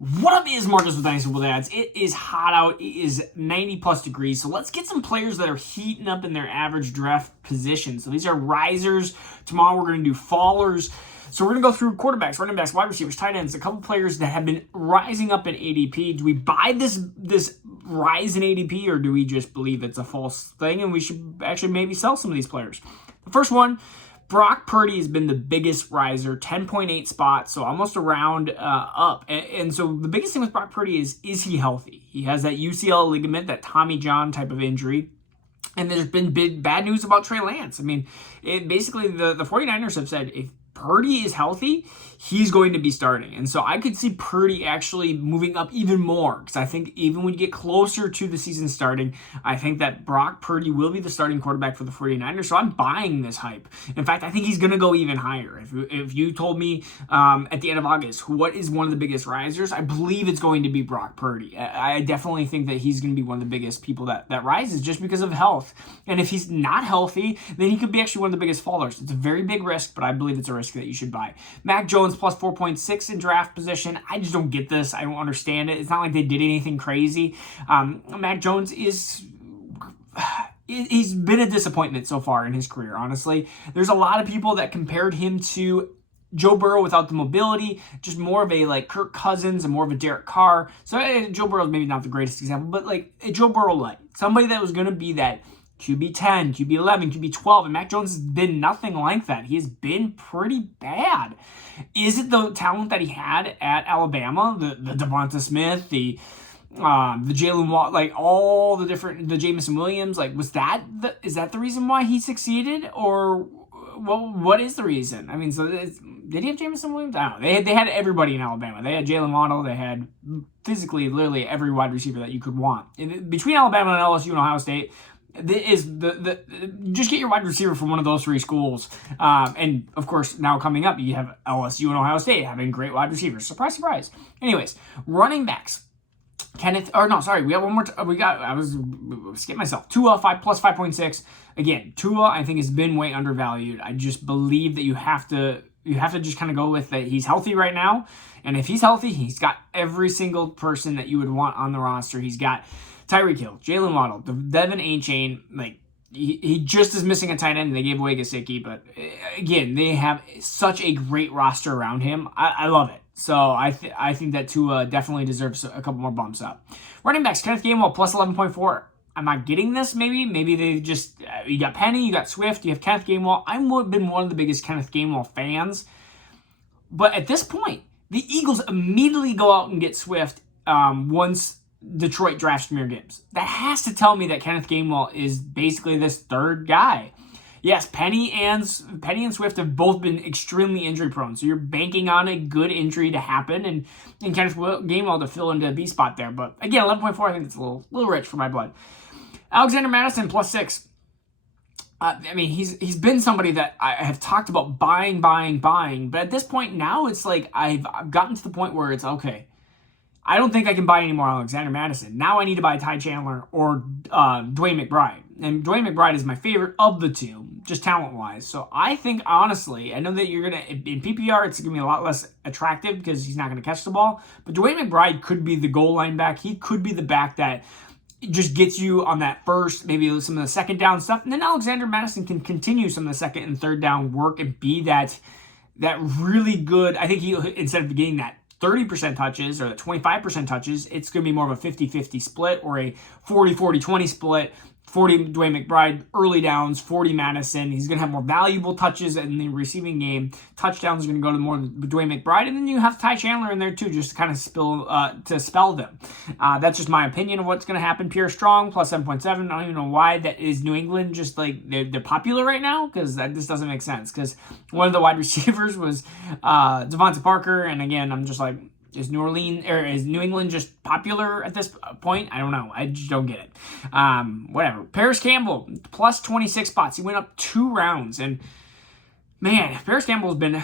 What up, is Marcus with Dynasty Dads. It is hot out. It is 90 plus degrees. So let's get some players that are heating up in their average draft position. So these are risers. Tomorrow we're going to do fallers. So we're going to go through quarterbacks, running backs, wide receivers, tight ends, a couple players that have been rising up in ADP. Do we buy this rise in ADP, or do we just believe it's a false thing and we should actually maybe sell some of these players? The first one, Brock Purdy has been the biggest riser, 10.8 spots, so almost a round up. And so the biggest thing with Brock Purdy is he healthy? He has that UCL ligament, that Tommy John type of injury. And there's been bad news about Trey Lance. I mean, basically the 49ers have said if Purdy is healthy, he's going to be starting. And so I could see Purdy actually moving up even more, because I think even when you get closer to the season starting, I think that Brock Purdy will be the starting quarterback for the 49ers. So I'm buying this hype. In fact, I think he's going to go even higher. If you told me at the end of August, what is one of the biggest risers, I believe it's going to be Brock Purdy. I definitely think that he's going to be one of the biggest people that rises just because of health. And if he's not healthy, then he could be actually one of the biggest fallers. It's a very big risk, but I believe it's a risk that you should buy. Mac Jones plus 4.6 in draft position. I just don't get this. I don't understand it. It's not like they did anything crazy. Mac Jones he's been a disappointment so far in his career, honestly. There's a lot of people that compared him to Joe Burrow without the mobility, just more of a like Kirk Cousins and more of a Derek Carr. So Joe Burrow is maybe not the greatest example, but like a Joe Burrow light. Somebody that was going to be that QB 10, QB 11, QB 12, and Mac Jones has been nothing like that. He has been pretty bad. Is it the talent that he had at Alabama, the Devonta Smith, the Jalen Watt, like all the different, the Jameson Williams, like is that the reason why he succeeded, or what is the reason? I mean, so did he have Jameson Williams? I don't know. They had everybody in Alabama. They had Jalen Waddle. They had physically literally every wide receiver that you could want. Between Alabama and LSU and Ohio State, just get your wide receiver from one of those three schools. And of course, now coming up, you have LSU and Ohio State having great wide receivers. Surprise, surprise. Anyways, running backs. We have one more. Skip myself. Tua plus 5.6. Again, Tua I think has been way undervalued. I just believe that you have to just kind of go with that. He's healthy right now, and if he's healthy, he's got every single person that you would want on the roster. He's got Tyreek Hill, Jalen Waddle, Devin A-Chain, like he just is missing a tight end. They gave away Gesicki, but again, they have such a great roster around him. I love it. So I think that Tua definitely deserves a couple more bumps up. Running backs, Kenneth Gainwell plus 11.4. Am I getting this? Maybe they just, you got Penny, you got Swift, you have Kenneth Gainwell. I've been one of the biggest Kenneth Gainwell fans. But at this point, the Eagles immediately go out and get Swift once Detroit drafts Jahmyr Gibbs. That has to tell me that Kenneth Gainwell is basically this third guy. Yes, Penny and Swift have both been extremely injury prone, so you're banking on a good injury to happen and Kenneth Gainwell to fill into a B spot there. But again, 11.4, I think it's a little rich for my blood. Alexander Madison plus 6. I mean, he's been somebody that I have talked about buying, but at this point now it's like I've gotten to the point where it's okay. I don't think I can buy any more Alexander Madison. Now I need to buy Ty Chandler or Dwayne McBride. And Dwayne McBride is my favorite of the two, just talent-wise. So I think, honestly, I know that you're going to, in PPR, it's going to be a lot less attractive because he's not going to catch the ball. But Dwayne McBride could be the goal line back. He could be the back that just gets you on that first, maybe some of the second down stuff. And then Alexander Madison can continue some of the second and third down work and be that really good. I think he, instead of getting that 30% touches or the 25% touches, it's going to be more of a 50-50 split or a 40-40-20 split. 40 Dwayne McBride, early downs, 40 Madison. He's going to have more valuable touches in the receiving game. Touchdowns are going to go to more Dwayne McBride. And then you have Ty Chandler in there too, just to kind of spell them. That's just my opinion of what's going to happen. Pierre Strong, plus 7.7. I don't even know why that is New England just like they're popular right now, because this doesn't make sense. Because one of the wide receivers was Devonta Parker. And again, I'm just like, is New England just popular at this point? I don't know. I just don't get it. Whatever. Paris Campbell, plus 26 spots. He went up 2 rounds. And, man, Paris Campbell's been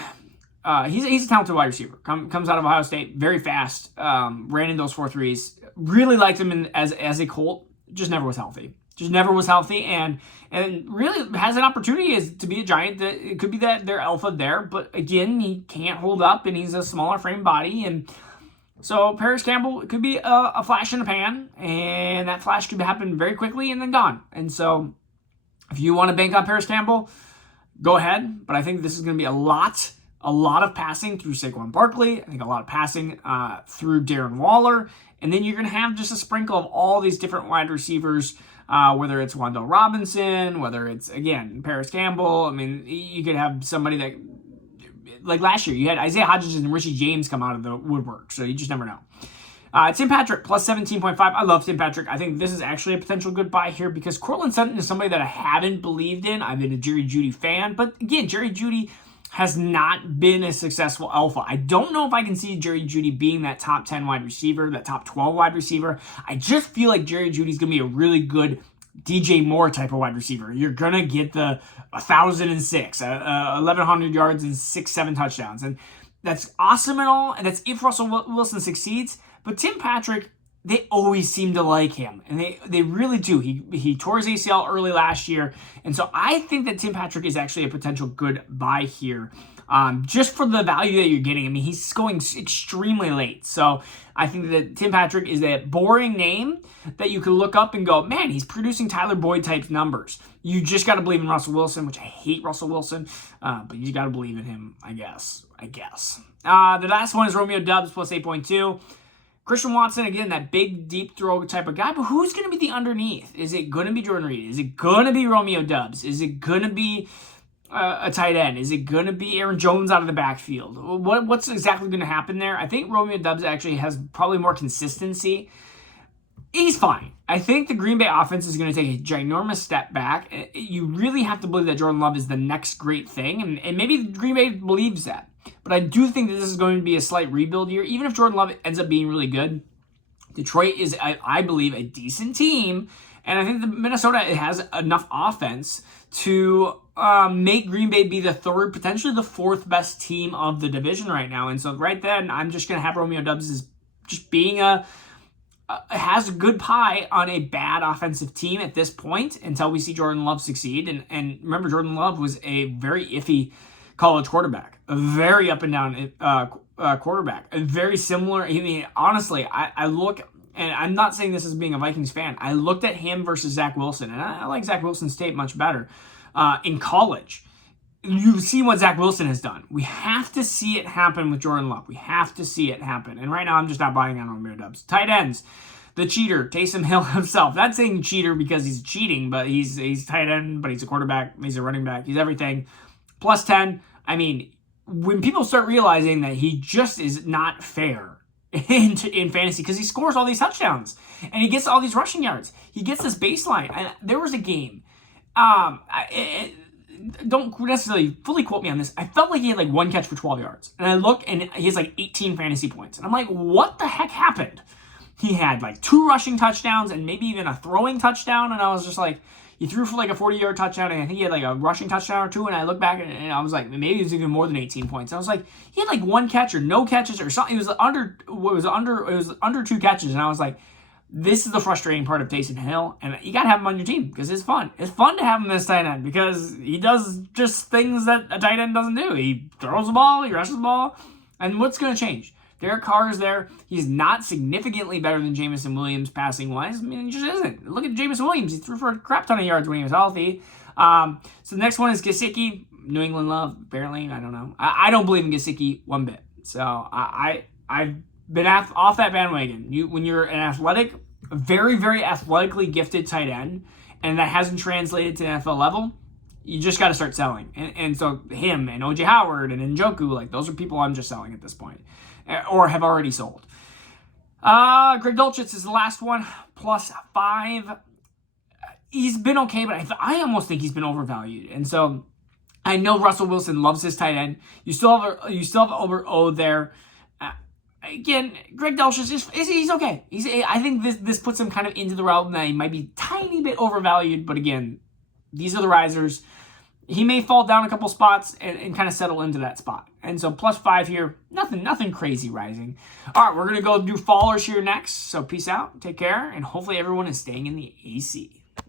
he's a talented wide receiver. Comes out of Ohio State, very fast. Ran in those 4.3s. Really liked him as a Colt. Just never was healthy. And really has an opportunity to be a giant. It could be that they're alpha there, but again, he can't hold up, and he's a smaller frame body. And So Paris Campbell could be a flash in the pan, and that flash could happen very quickly and then gone. And so if you want to bank on Paris Campbell, go ahead. But I think this is going to be a lot of passing through Saquon Barkley. I think a lot of passing through Darren Waller. And then you're going to have just a sprinkle of all these different wide receivers, whether it's Wan'Dale Robinson, whether it's, again, Paris Campbell. I mean, you could have somebody that, like last year, you had Isaiah Hodgins and Richie James come out of the woodwork. So you just never know. Tim Patrick, plus 17.5. I love Tim Patrick. I think this is actually a potential good buy here because Courtland Sutton is somebody that I haven't believed in. I've been a Jerry Jeudy fan. But, again, Jerry Jeudy has not been a successful alpha. I don't know if I can see Jerry Jeudy being that top 10 wide receiver, that top 12 wide receiver. I just feel like Jerry Jeudy's going to be a really good DJ Moore type of wide receiver. You're going to get the 1,006, 1,100 yards and 6-7 touchdowns. And that's awesome and all, and that's if Russell Wilson succeeds. But Tim Patrick, they always seem to like him, and they really do. He tore his ACL early last year, and so I think that Tim Patrick is actually a potential good buy here, just for the value that you're getting. I mean, he's going extremely late, so I think that Tim Patrick is a boring name that you can look up and go, man, he's producing Tyler Boyd type numbers. You just got to believe in Russell Wilson, which I hate Russell Wilson, but you got to believe in him, I guess. The last one is Romeo Doubs, plus 8.2. Christian Watson, again, that big, deep throw type of guy, but who's going to be the underneath? Is it going to be Jordan Reed? Is it going to be Romeo Doubs? Is it going to be a tight end? Is it going to be Aaron Jones out of the backfield? What's exactly going to happen there? I think Romeo Doubs actually has probably more consistency. He's fine. I think the Green Bay offense is going to take a ginormous step back. You really have to believe that Jordan Love is the next great thing, and maybe Green Bay believes that. But I do think that this is going to be a slight rebuild year. Even if Jordan Love ends up being really good, Detroit is, I believe, a decent team. And I think that Minnesota has enough offense to make Green Bay be the third, potentially the fourth best team of the division right now. And so right then, I'm just going to have Romeo Doubs as just being has a good pie on a bad offensive team at this point until we see Jordan Love succeed. And remember, Jordan Love was a very iffy college quarterback, a very up and down quarterback, a very similar. I mean, honestly, I look, and I'm not saying this as being a Vikings fan. I looked at him versus Zach Wilson, and I like Zach Wilson's tape much better in college. You've seen what Zach Wilson has done. We have to see it happen with Jordan Love. We have to see it happen. And right now, I'm just not buying on Romeo Doubs. Tight ends. The cheater, Taysom Hill himself. Not saying cheater because he's cheating, but he's tight end, but he's a quarterback, he's a running back, he's everything. Plus 10. I mean, when people start realizing that he just is not fair in fantasy because he scores all these touchdowns and he gets all these rushing yards. He gets this baseline. And there was a game. Don't necessarily fully quote me on this. I felt like he had like one catch for 12 yards. And I look and he has like 18 fantasy points. And I'm like, what the heck happened? He had like 2 rushing touchdowns and maybe even a throwing touchdown. And I was just like, he threw for like a 40-yard touchdown, and I think he had like a rushing touchdown or 2, and I look back, and I was like, maybe it was even more than 18 points. I was like, he had like 1 catch or no catches or something. It was under 2 catches, and I was like, this is the frustrating part of Taysom Hill, and you got to have him on your team because it's fun. It's fun to have him as tight end because he does just things that a tight end doesn't do. He throws the ball, he rushes the ball, and what's going to change? Derek Carr is there. He's not significantly better than Jameson Williams passing-wise. I mean, he just isn't. Look at Jameson Williams. He threw for a crap ton of yards when he was healthy. So the next one is Gesicki. New England love, apparently. I don't know. I don't believe in Gesicki one bit. So I've been off that bandwagon. When you're an athletic, very, very athletically gifted tight end, and that hasn't translated to NFL level, you just got to start selling. And so him and O.J. Howard and Njoku, like those are people I'm just selling at this point. Or have already sold. Greg Dulcich is the last one, plus 5. He's been okay, but I almost think he's been overvalued. And so I know Russell Wilson loves his tight end. You still have Albert O there. Again, Greg Dulcich he's okay. I think this puts him kind of into the realm that he might be a tiny bit overvalued. But again, these are the risers. He may fall down a couple spots and kind of settle into that spot. And so plus 5 here, nothing crazy rising. All right, we're going to go do fallers here next. So peace out, take care, and hopefully everyone is staying in the AC.